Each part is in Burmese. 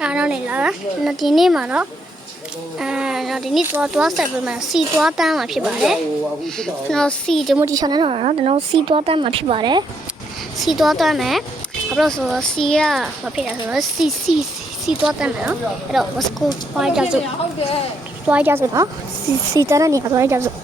နောက်နေလာနော်ဒီနေ့မှာတော့နော်ဒီနေ့သွားဆက်ပြီးမှစီသွားတန်းမှာဖြစ်ပါတယ်ကျွန်တော်စီဒီမိုတီချန်နယ်တော့နော်ကျွန်တော်စီသွားတန်းမှာဖြစ်ပါတယ်စီသွားတန်းမယ်ဘာလို့ဆိုတော့စီကမဖြစ်ရဆိုတော့စီသွားတန်းမယ်နော်အဲ့တော့ was go သွားကြစို့နော်စီတန်းတဲ့နေရာသွားကြစို့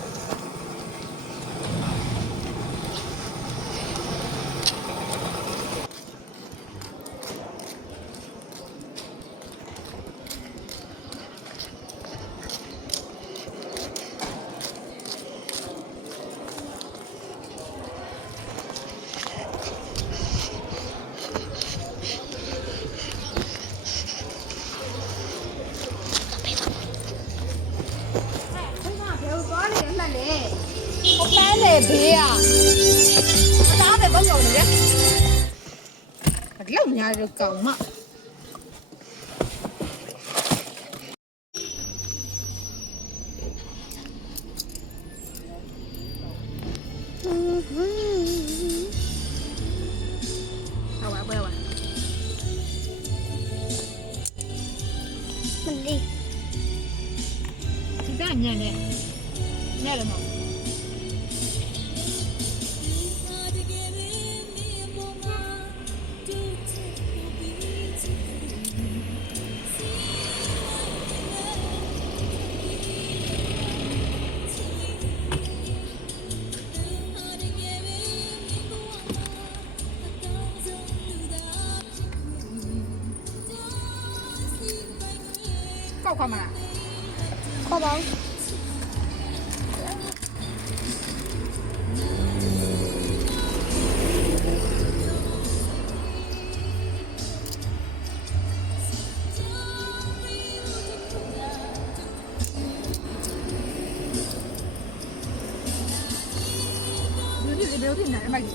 ဘေးอ่ะသားပဲပေါ့ကောင်နေတယ်အလောက်များတော့ကောင်းမ好玩不要玩မလေးဒီတိုင်းညံ့နေညံ့了吗ကောက်ခါမလားခေါ်ပါဦးဘယ်လိုဖြစ်နေလဲမိုက်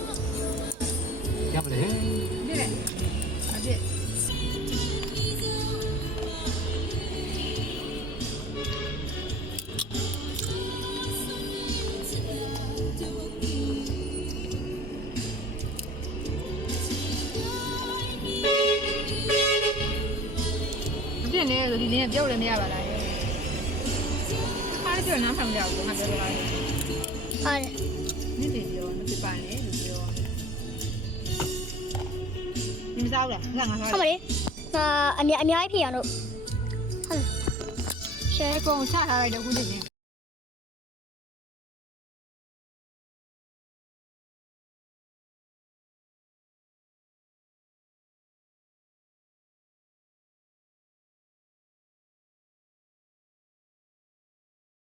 ရပါလေဒီလေအဲ့ဒီဖြစ်နေဆိုဒီလင်းပြောလည်းမရပါလားအားပြောနားထောင်ကြဘူးငါပြောတော့လားဟုတ်နည်းပြောမဖြစ်ပါနဲ့လို့ပြောဒီမစားဘူးလားငါဟုတ်ပါလေအများကြီးဖြစ်အောင်လို့ဟုတ်ရှယ်ကုန်ချထားလိုက်တော့ခုနေချင်း